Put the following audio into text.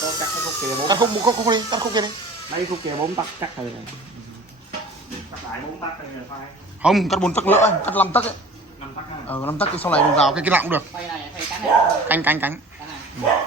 có cắt cái khúc kia 4 Cắt khúc đi, cắt khúc kia đi. mấy khúc kia 4 tấc cắt từ này. Cắt lại 4 tấc rồi phai. Không, cắt 4 tấc nữa, cắt 5 tấc ấy. 5 tấc ha. 5 tấc thì sau này mình vào cái nào cũng được. Quay này thầy cắn này. Cánh. Cắn này.